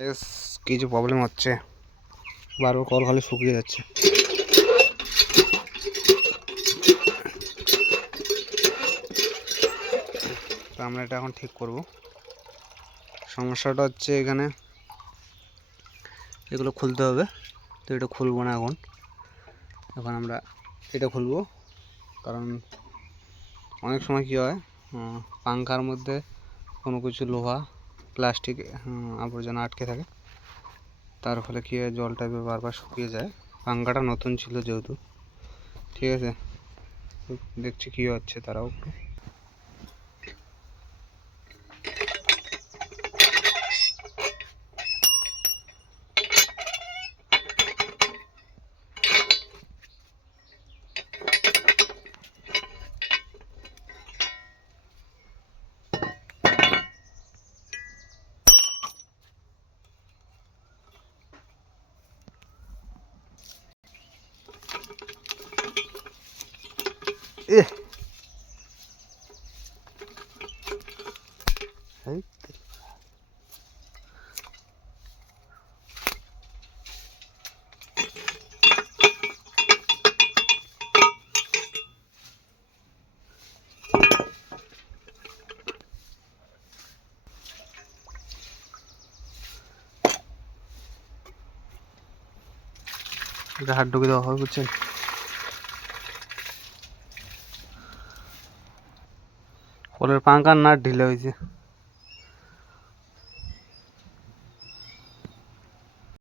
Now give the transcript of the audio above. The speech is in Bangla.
বেশ, কিছু প্রবলেম হচ্ছে। বারবার কল খালি শুকিয়ে যাচ্ছে। তো আমরা এটা এখন ঠিক করব। সমস্যাটা হচ্ছে এখানে এগুলো খুলতে হবে। তো এটা খুলবো না এখন। এখন আমরা এটা খুলবো। কারণ অনেক সময় কী হয় পাংখার মধ্যে কোনো কিছু লোহা প্লাস্টিক আবর্জনা আটকে থাকে। তার ফলে কী হয়? জলটা বারবার শুকিয়ে যায়। পাঙ্গাটা নতুন ছিল যেহেতু। ঠিক আছে? দেখছি কী হচ্ছে তারাও। একটু এ এই এটা হাত ঢুকে দেওয়া হবে বুঝছেন কলের পাঙ্কার নাট ঢিলে হয়েছে